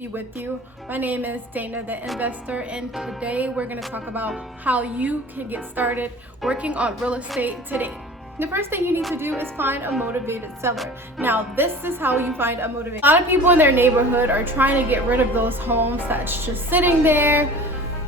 Be with you. My name is Dana the Investor, and today we're going to talk about how you can get started working on real estate today. The first thing you need to do is find a motivated seller. Now, this is how you find a motivated. A lot of people in their neighborhood are trying to get rid of those homes that's just sitting there,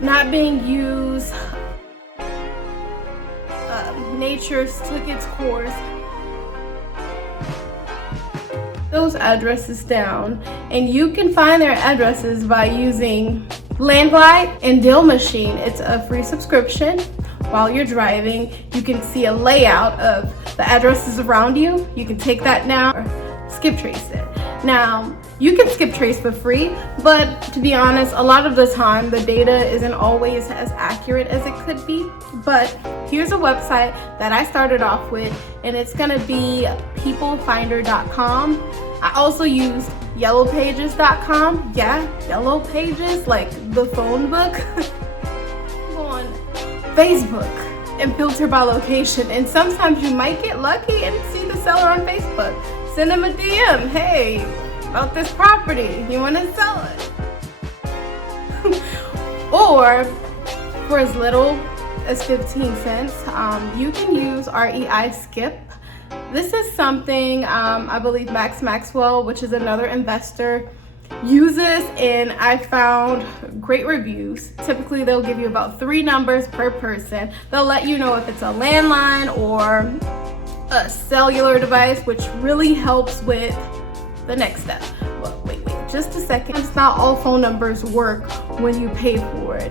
not being used. Nature's took its course. Those addresses down, and you can find their addresses by using Landglide and Deal Machine. It's a free subscription. While you're driving, you can see a layout of the addresses around you. You can take that now or skip trace it. Now, you can skip trace for free, but to be honest, a lot of the time the data isn't always as accurate as it could be. But here's a website that I started off with, and it's gonna be peoplefinder.com. I also used yellowpages.com. Yeah, Yellow Pages, like the phone book. Go on Facebook and filter by location, and sometimes you might get lucky and see the seller on Facebook. Send them a DM. Hey, about this property, you want to sell it? Or for as little as 15 cents, you can use REI Skip. This is something I believe Max Maxwell, which is another investor, uses, and I found great reviews. Typically they'll give you about 3 numbers per person. They'll let you know if it's a landline or a cellular device, which really helps with the next step. Well, wait, just a second. It's not all phone numbers work when you pay for it.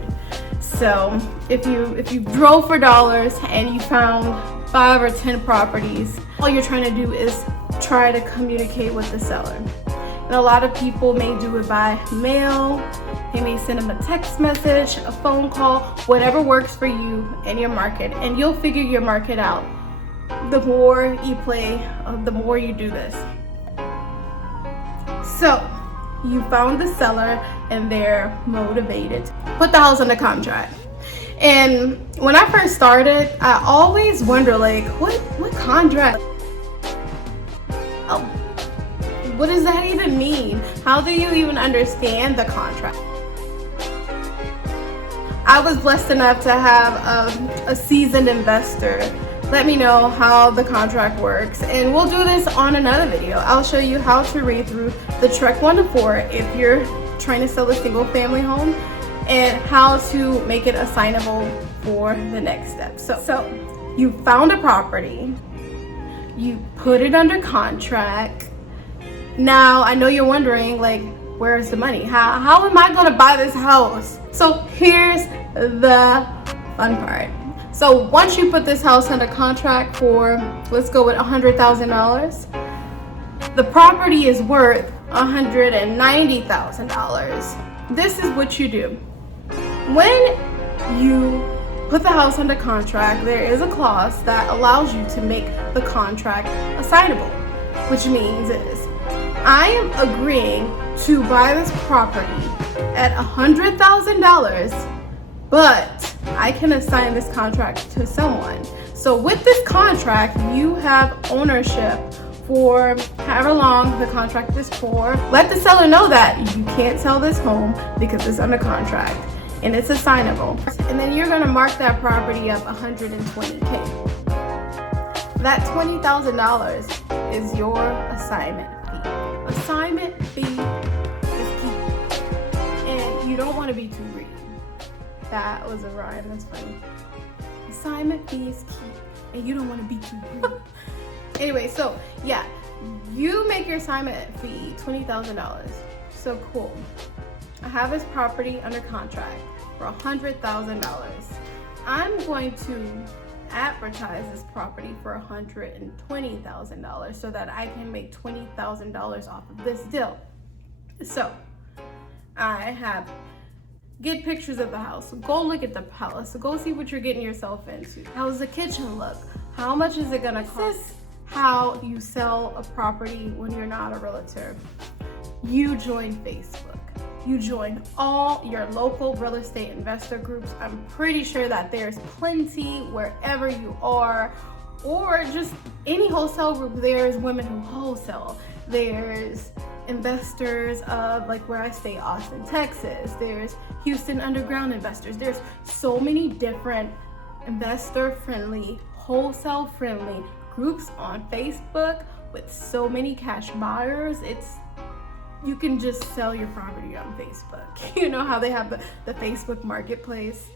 So if you drove for dollars and you found 5 or 10 properties, all you're trying to do is try to communicate with the seller. And a lot of people may do it by mail. They may send them a text message, a phone call, whatever works for you and your market, and you'll figure your market out. The more you play, the more you do this. So you found the seller and they're motivated. Put the house under contract. And when I first started, I always wonder, like, what contract? Oh, what does that even mean? How do you even understand the contract? I was blessed enough to have a seasoned investor let me know how the contract works, and we'll do this on another video. I'll show you how to read through the Trek 1 to 4 if you're trying to sell a single family home, and how to make it assignable for the next step. So you found a property, you put it under contract. Now I know you're wondering, like, where's the money? How am I gonna buy this house? So here's the fun part. So once you put this house under contract for, let's go with $100,000, the property is worth $190,000. This is what you do. When you put the house under contract, there is a clause that allows you to make the contract assignable, which means is I am agreeing to buy this property at $100,000, but I can assign this contract to someone. So with this contract, you have ownership for however long the contract is for. Let the seller know that you can't sell this home because it's under contract and it's assignable. And then you're gonna mark that property up $120K. That $20,000 is your assignment fee. Assignment fee is key. And you don't wanna be too greedy. That was a rhyme, that's funny. Assignment fee is key, and you don't want to be too greedy. Anyway, so yeah, you make your assignment fee $20,000. So cool. I have this property under contract for $100,000. I'm going to advertise this property for $120,000 so that I can make $20,000 off of this deal. So I have get pictures of the house. Go look at the house. Go see what you're getting yourself into. How does the kitchen look? How much is it gonna cost? This is how you sell a property when you're not a realtor. You join Facebook. You join all your local real estate investor groups. I'm pretty sure that there's plenty wherever you are, or just any wholesale group. There's women who wholesale. There's investors of like where I stay, Austin, Texas. There's Houston Underground investors. There's so many different investor-friendly, wholesale-friendly groups on Facebook with so many cash buyers. You can just sell your property on Facebook. You know how they have the Facebook marketplace?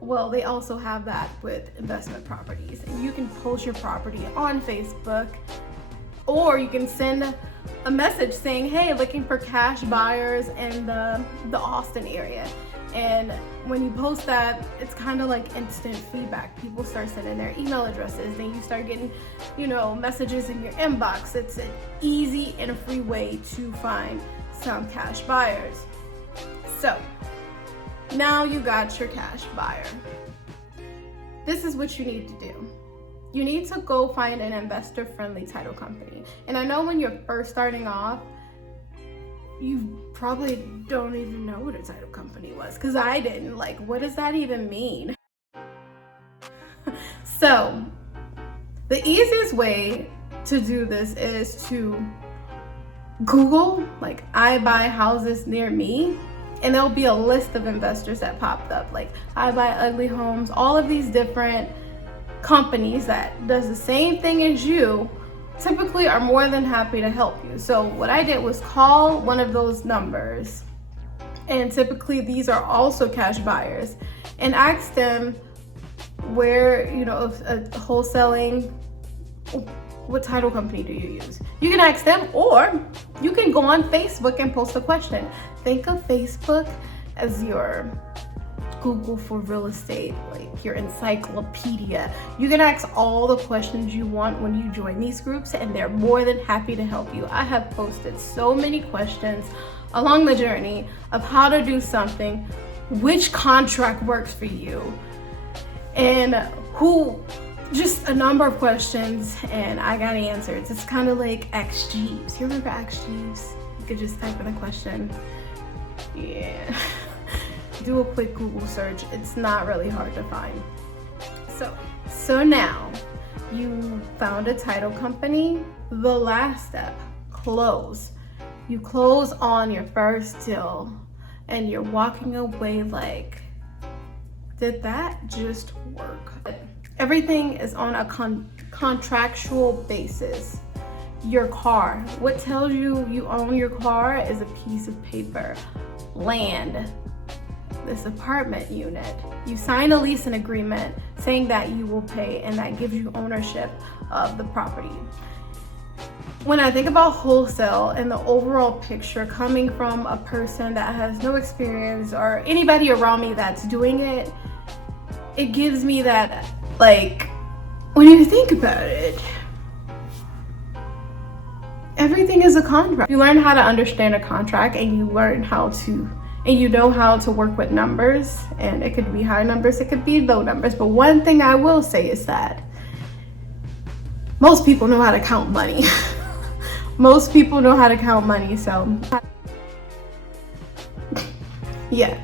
Well, they also have that with investment properties. And you can post your property on Facebook, or you can send a message saying, hey, looking for cash buyers in the Austin area. And when you post that, it's kind of like instant feedback. People start sending their email addresses, then you start getting, messages in your inbox. It's an easy and a free way to find some cash buyers. So now you got your cash buyer. This is what you need to do. You need to go find an investor-friendly title company. And I know when you're first starting off, you probably don't even know what a title company was, because I didn't. Like, what does that even mean? So the easiest way to do this is to Google, like, I buy houses near me, and there'll be a list of investors that popped up, like I Buy Ugly Homes, all of these different companies that does the same thing as you typically are more than happy to help you. So what I did was call one of those numbers, and typically these are also cash buyers, and ask them where, wholesaling, what title company do you use? You can ask them, or you can go on Facebook and post a question. Think of Facebook as your Google for real estate, like your encyclopedia. You can ask all the questions you want when you join these groups, and they're more than happy to help you. I have posted so many questions along the journey of how to do something, which contract works for you, and just a number of questions, and I got answers. It's kind of like Ask Jeeves. You remember Ask Jeeves? You could just type in a question. Yeah. Do a quick Google search. It's not really hard to find. So now you found a title company. The last step, close. You close on your first deal, and you're walking away like, did that just work? Everything is on a contractual basis. Your car, what tells you you own your car is a piece of paper. Land, this apartment unit. You sign a leasing agreement saying that you will pay, and that gives you ownership of the property. When I think about wholesale and the overall picture coming from a person that has no experience or anybody around me that's doing it, it gives me that, like, when you think about it, everything is a contract. You learn how to understand a contract, and you learn you know how to work with numbers, and it could be high numbers, it could be low numbers. But one thing I will say is that most people know how to count money. Most people know how to count money, so yeah.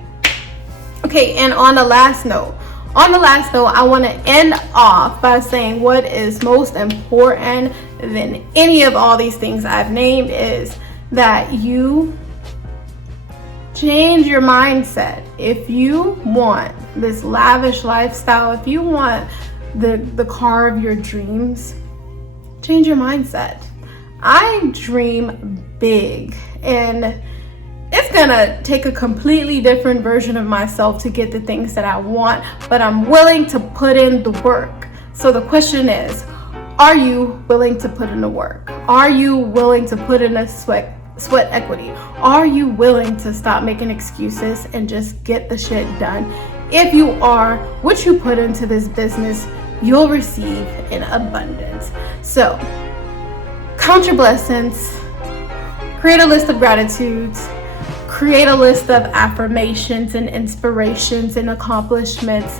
Okay, and on the last note, I want to end off by saying what is most important than any of all these things I've named is that you change your mindset. If you want this lavish lifestyle, if you want the car of your dreams, change your mindset. I dream big, and it's gonna take a completely different version of myself to get the things that I want, but I'm willing to put in the work. So the question is, are you willing to put in the work? Are you willing to put in a sweat equity? Are you willing to stop making excuses and just get the shit done? If you are, what you put into this business, you'll receive in abundance. So count your blessings, create a list of gratitudes, create a list of affirmations and inspirations and accomplishments.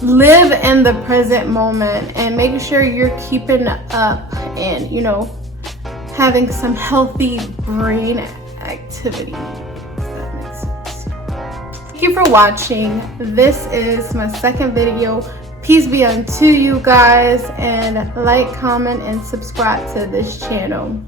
Live in the present moment, and make sure you're keeping up and, having some healthy brain activity. If that makes sense. Thank you for watching. This is my second video. Peace be unto you guys, and like, comment, and subscribe to this channel.